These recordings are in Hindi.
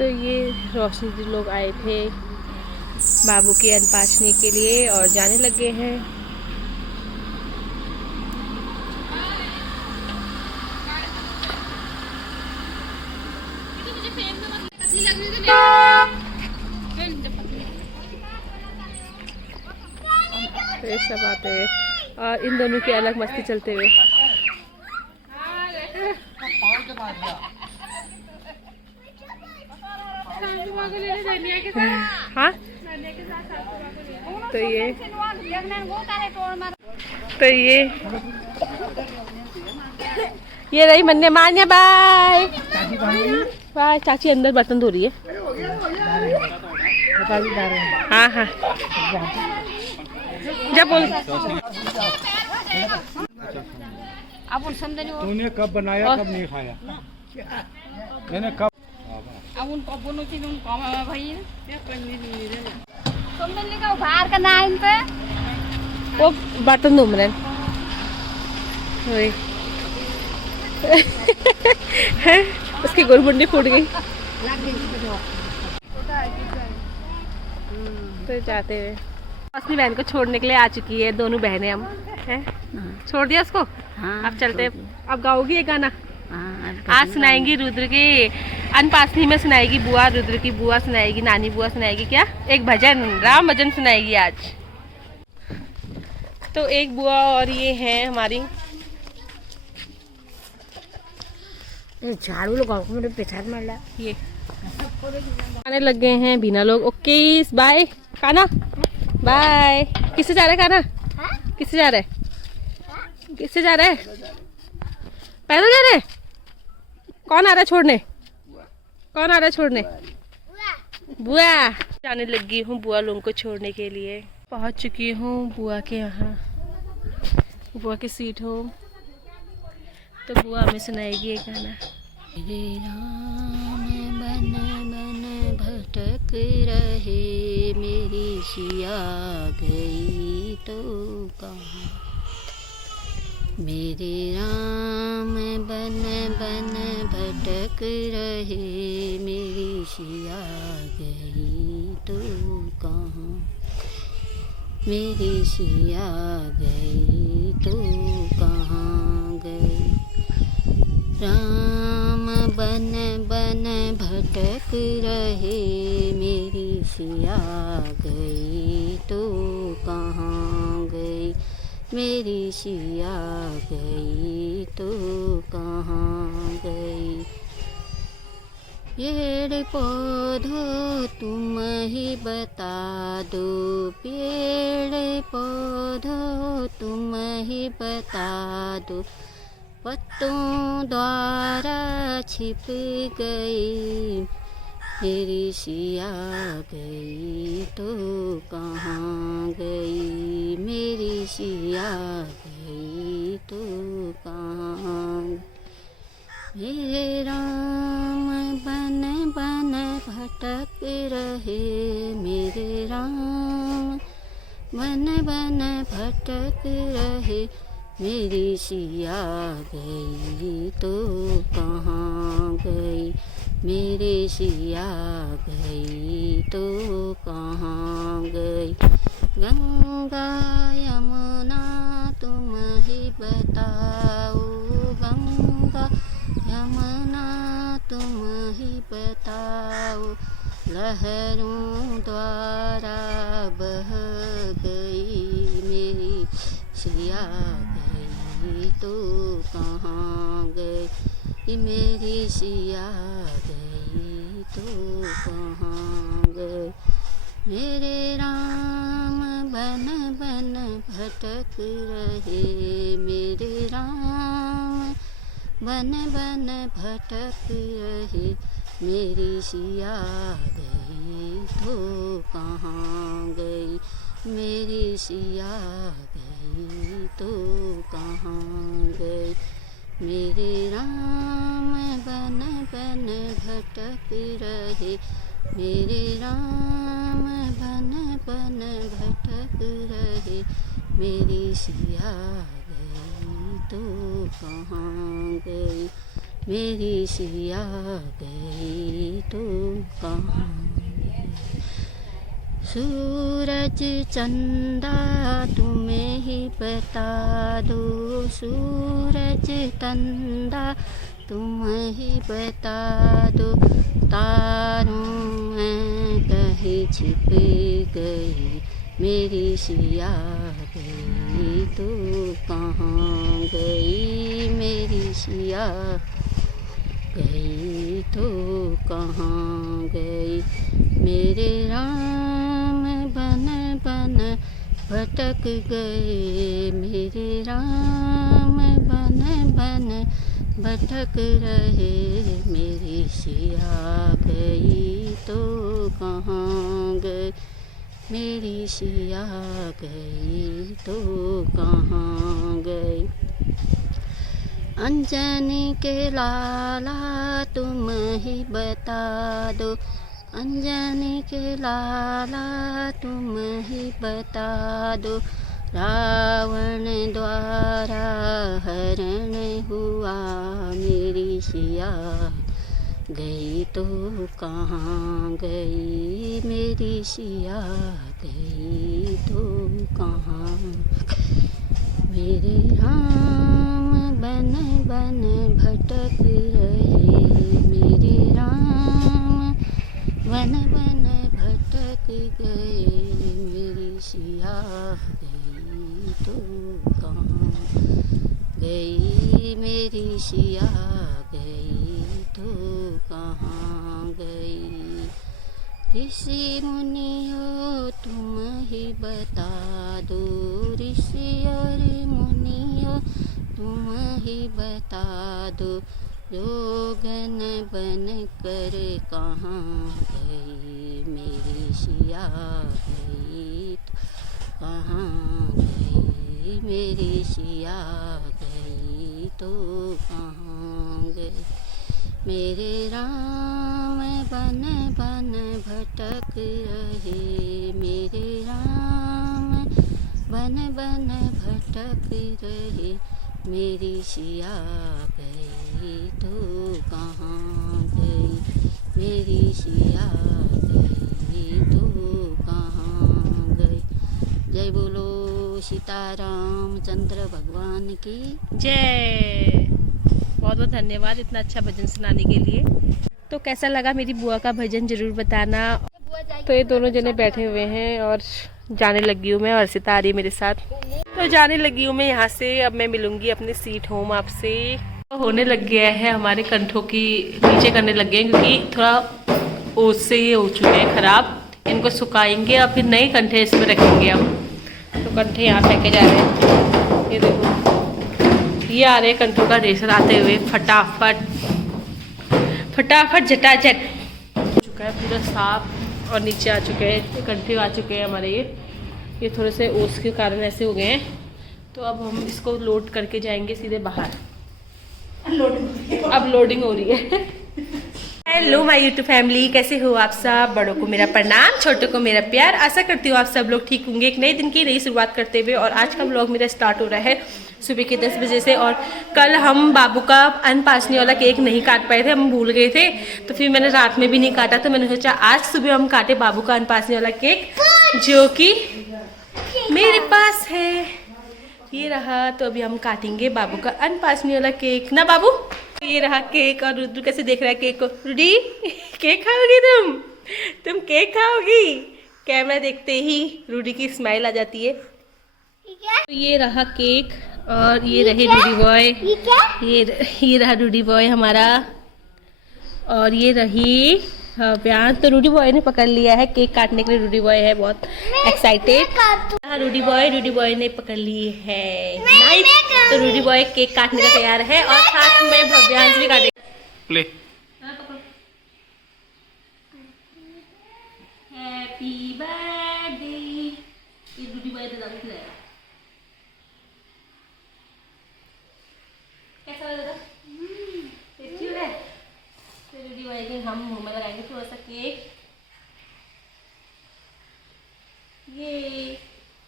तो ये रोशनी जी लोग आए थे बाबू के अन्नप्राशनी के लिए और जाने लगे हैं। तो ये सब आते हैं और इन दोनों की अलग मस्ती चलते हुए। हाँ तो ये रही मन्ने मान्या। Bye bye. चाची अंदर बर्तन धो रही है। हाँ हाँ जब बोल। तूने कब बनाया कब नहीं खाया? मैंने कब वो बर्तन धो रहे हैं। उसकी गोलमुंडी फूट गई। तो जाते हुए अपनी बहन को छोड़ने के लिए आ चुकी है। दोनों बहनें हम हैं। छोड़ दिया उसको। हाँ, अब चलते। अब गाओगी ये गाना? आज सुनाएंगी रुद्र की अन्नप्राशनी में। सुनाएगी बुआ, रुद्र की बुआ सुनाएगी, नानी बुआ सुनाएगी। क्या एक भजन, राम भजन सुनाएगी आज। तो एक बुआ और ये है हमारी। झाड़ू लगाओ मेरे पेशाब मार ला। ये आने लग गए हैं बीना लोग। ओके बाय काना। बाय। किससे जा रहा है काना? किससे जा रहा है? किससे जा रहा है? पैदल जा रहे हैं? कौन आ रहा है छोड़ने? कौन आ रहा है छोड़ने? बुआ। जाने लगी हूँ बुआ लोगों को छोड़ने के लिए। पहुँच चुकी हूँ बुआ के यहाँ। बुआ की सीट हो तो बुआ हमें सुनाएगी ये गाना। मेरे राम बन बन भटक रहे, मेरी सिया गई तो कहाँ। मेरे राम बन बन भटक रहे, मेरी सिया गई तो कहाँ। मेरी सिया गई तो कहाँ गई। राम बन बन भटक रहे, मेरी सिया गई तो कहाँ गई। मेरी सिया गई तो कहाँ गई। पेड़ पौधों तुम ही बता दो, पेड़ पौधों तुम ही बता दो। पत्तों द्वारा छिप गई, मेरी सिया गई तो कहाँ गई। मेरी सिया गई तो कहाँ। मेरे राम बन बन भटक रहे, मेरे राम बन बन भटक रहे, मेरी सिया गई तो कहाँ गई। मेरी सिया गई तो कहाँ गई। गंगा यमुना तुम ही बताओ, गंगा यमुना तुम ही बताओ। लहरों द्वारा बह गई, मेरी सिया गई तो कहाँ गई। मेरी सिया गई तो कहाँ गई। मेरे राम बन बन भटक रहे, मेरे राम बन बन भटक रहे, मेरी सिया गई तो कहाँ गई। मेरी सिया गई तो कहाँ गई। मेरे राम बन बन भटक रहे, मेरे राम बन बन भटक रहे, मेरी सिया गई तो कहाँ गई। मेरी सिया गई तो कहाँ सूरज चंदा तुम्हें ही बता दो, सूरज चंदा तुम्हें ही बता दो, तारों में कहीं छिप गई मेरी सिया गई तो कहाँ गई, मेरी सिया गई तो कहाँ गई, मेरे राम बन बन भटक गए, मेरे राम बन बन भटक रहे, मेरी सिया गई तो कहाँ गई, मेरी सिया गई तो कहाँ गई। अंजनी के लाला तुम ही बता दो, अंजनी के लाला तुम ही बता दो, रावण द्वारा हरण हुआ मेरी सिया गई तो कहाँ गई, मेरी सिया गई तो कहाँ, मेरे राम बन बन भटक रहे, मेरे राम बन बन भटक गए, मेरी सिया गई तो कहाँ गई, मेरी सिया गई तो कहाँ गई। ऋषि मुनियों तुम ही बता दो, ऋषि और मुनियों तुम ही बता दो, जोगन बन कर कहाँ गई, मेरी सिया गई तो कहाँ गई, मेरी सिया गई तो कहाँ गई, मेरे राम बन बन भटक रहे, मेरे राम बन बन भटक रहे, मेरी सिया गई तो कहाँ गई, मेरी सिया गई तो कहाँ गई। जय बोलो सीताराम चंद्र भगवान की जय। बहुत बहुत धन्यवाद इतना अच्छा भजन सुनाने के लिए। तो कैसा लगा मेरी बुआ का भजन जरूर बताना। तो ये दोनों जने बैठे हुए हैं और जाने लगी हूँ मैं, अर्षिता आ रही है मेरे साथ। तो जाने लगी हूँ मैं यहाँ से। अब मैं मिलूंगी अपने सीट होम आपसे। तो होने लग गया है हमारे कंठों की, नीचे करने लग गए क्योंकि थोड़ा ओस से ये हो चुके हैं खराब। इनको सुखाएंगे और फिर नए कंठे इसमें रखेंगे हम। तो कंठे यहाँ फेंके जा रहे हैं, ये देखो ये आ रहे हैं कंठों का रेशर आते हुए फटाफट फटाफट झटाझट हो चुका है पूरा साफ। और नीचे आ चुके हैं कंठे, आ चुके हैं हमारे ये थोड़े से ओस के कारण ऐसे हो गए हैं। तो अब हम इसको लोड करके जाएंगे सीधे बाहर। अब लोडिंग हो रही है। हेलो माय यूट्यूब फैमिली, कैसे हो आप सब? बड़ों को मेरा प्रणाम, छोटों को मेरा प्यार। आशा करती हूँ आप सब लोग ठीक होंगे एक नए दिन की नई शुरुआत करते हुए। और आज का व्लॉग मेरा स्टार्ट हो रहा है सुबह के 10 बजे से। और कल हम बाबू का अनपासनी वाला केक नहीं काट पाए थे, हम भूल गए थे। तो फिर मैंने रात में भी नहीं काटा, तो मैंने सोचा आज सुबह हम काटे बाबू का अनपासनी वाला केक, जो कि मेरे पास है। ये रहा। तो अभी हम काटेंगे बाबू का अनपासनी वाला केक ना बाबू। ये रहा केक। और रुद्र कैसे देख रहा है केक को। रुडी केक खाओगी तुम केक खाओगी? कैमरा देखते ही रूडी की स्माइल आ जाती है। तो ये रहा केक और ये रहे रूडी बॉय। ये रहा रूडी बॉय हमारा। और ये रही प्यान। तो रूडी बॉय ने पकड़ लिया है केक काटने के लिए। रूडी बॉय है बहुत एक्साइटेड। रूडी बॉय ने पकड़ ली है। नाइस। तो रूडी बॉय केक काटने का तैयार है और साथ में भव्यांश भी काटे। प्ले। Happy birthday. ये रूडी बॉय दादा को खिलाएगा। कैसा लग रहा है? टेस्टी हो रहा है। तो रूडी बॉय के हम मुंह में लगाएंगे थोड़ा सा केक। ये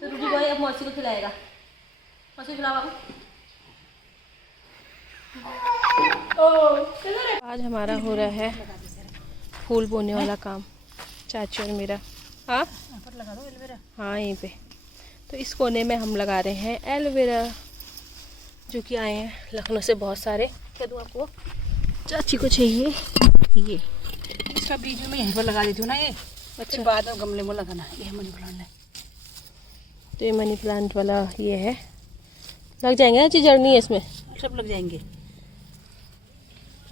तो रूडी बॉय अब मौसी को खिलाएगा। मौसी को खिलाओ। आज हमारा हो रहा है फूल बोने वाला काम चाची और मेरा। हाँ यहाँ पर लगा दो एलोवेरा। हाँ यहीं पे। तो इस कोने में हम लगा रहे हैं एलोवेरा, जो कि आए हैं लखनऊ से बहुत सारे। क्या दूँ आपको? चाची को चाहिए ये। इसका बीज में मैं यहीं पर लगा देती हूँ ना ये। अच्छा, बाद में गमले में लगाना है। ये मनी प्लांट है। तो ये मनी प्लांट वाला ये है, लग जाएंगे ना? जड़ नहीं है इसमें? सब लग जाएंगे।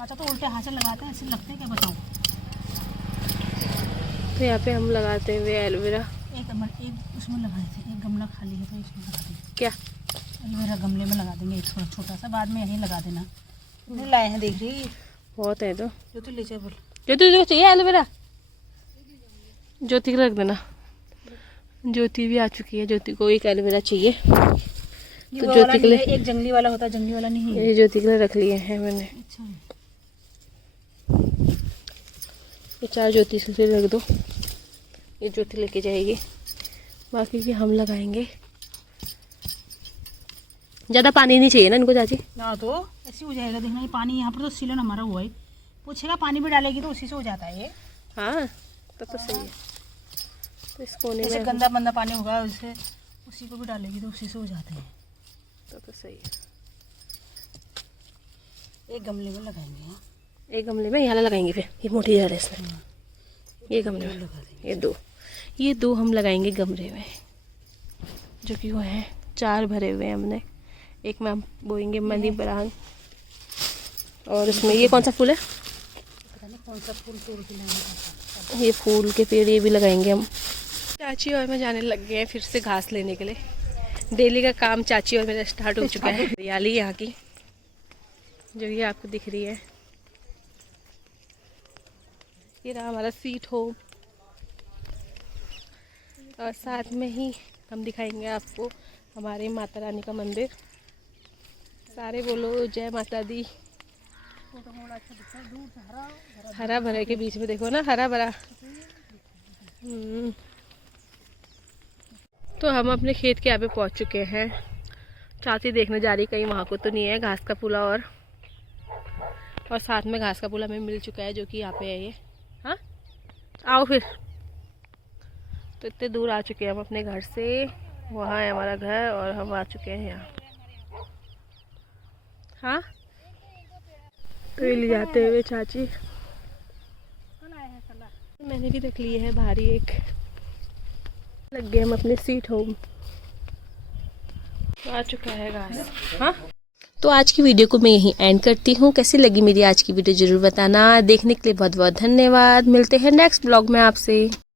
अच्छा तो उल्टे हाथ से लगाते हैं, ऐसे लगते हैं क्या बताऊँ। तो यहाँ पे हम लगाते हुए एलोवेरा। एक उसमें लगा देते, एक गमला खाली है तो इसमें लगा देंगे। क्या? एलोवेरा गमले में लगा देंगे, एक थोड़ा छोटा सा, बाद में यहीं लगा देना। कितने लाए हैं देख रही? बहुत है। तो जो तो ले जाए बोल। ज्योति को चाहिए एलोवेरा? ज्योति को रख देना। ज्योति भी आ चुकी है, ज्योति को एक एलोवेरा चाहिए। तो ज्योति के लिए एक जंगली वाला होता है, जंगली वाला नहीं है। ये ज्योति के लिए रख लिए हैं मैंने। अच्छा ये 4 ज्योति से रख दो, ये ज्योति लेके जाएगी, बाकी की हम लगाएंगे। ज़्यादा पानी नहीं चाहिए ना इनको चाची? ना तो ऐसे हो जाएगा। देखना ये पानी यहाँ पर तो सीलन हमारा हुआ है, पूछेगा पानी भी डालेगी तो उसी से हो जाता है ये। हाँ तब तो सही है। तो इस कोने जैसे में गंदा मंदा पानी होगा उससे, उसी को भी डालेगी तो उसी से हो जाते हैं। तब तो सही है। एक गमले में लगाएंगे। हाँ? एक गमले में यहाँ लगाएंगे, फिर ये मोटी जड़ है इसमें। ये गमले में लगा देंगे। ये दो हम लगाएंगे गमले में, जो कि वो हैं 4 भरे हुए हैं हमने। एक में हम बोएंगे मनी प्लांट, और इसमें ये कौन सा फूल है? पता नहीं कौन सा फूल तोड़ के लाना। ये फूल के पेड़ ये भी लगाएंगे हम। चाची और मैं जाने लग गए हैं फिर से घास लेने के लिए। डेली का काम चाची और मेरा स्टार्ट हो चुका है। हरियाली यहाँ की जो ये आपको दिख रही है, ये रहा हमारा स्वीट होम। और साथ में ही हम दिखाएंगे आपको हमारे माता रानी का मंदिर। सारे बोलो जय माता दी। हरा भरा के बीच में देखो ना, हरा भरा। तो हम अपने खेत के यहाँ पे पहुँच चुके हैं। चाची देखने जा रही कहीं वहाँ को तो नहीं है घास का पुला, और साथ में घास का पुला हमें मिल चुका है, जो कि यहाँ पे है ये। हाँ आओ फिर। तो इतने दूर आ चुके हैं हम अपने घर से, वहाँ है हमारा घर और हम आ चुके हैं यहाँ। हाँ तो ये ले जाते हुए चाची, मैंने भी रख ली है भारी एक। लग गए हम अपने स्वीट होम। तो आ चुका है घास। हाँ तो आज की वीडियो को मैं यहीं एंड करती हूँ। कैसी लगी मेरी आज की वीडियो ज़रूर बताना। देखने के लिए बहुत बहुत धन्यवाद। मिलते हैं नेक्स्ट ब्लॉग में आपसे।